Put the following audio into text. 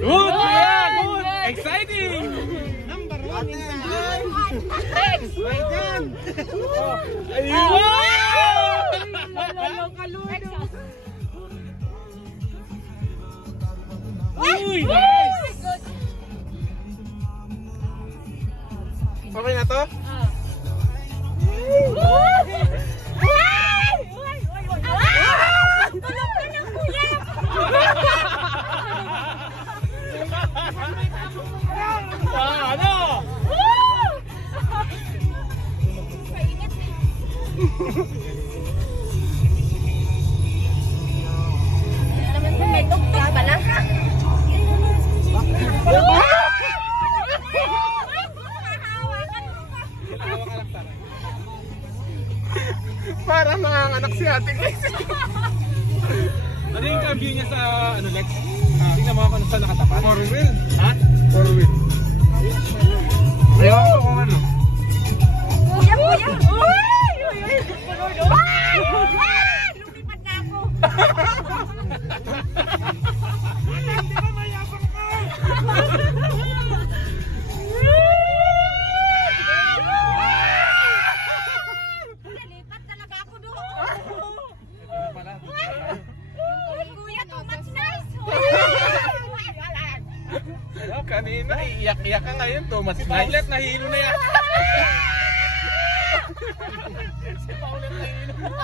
Good! Yeah! Good! Exciting! Number 1 Next! Uy! Nice! Okay na to? Ano? Naman kung may tugtog pala. Para mga anak si Ate Grace. Ano yung view niya sa ano Lex? Tingnan mo kung saan nakatapat. 4-wheel. Ha? 4-wheel. Ayaw ko kung ano. Kuya, kuya! Uy! Uy! Uy! Lumipad na ako! Hindi ba mayabang ka? Nalipat talaga ako doon! Kuya, too much nice! Kanina, iiyak-iyak ka ngayon. Too much Si nice. Paulette nahihilo na yan. Si Paulette nahihilo.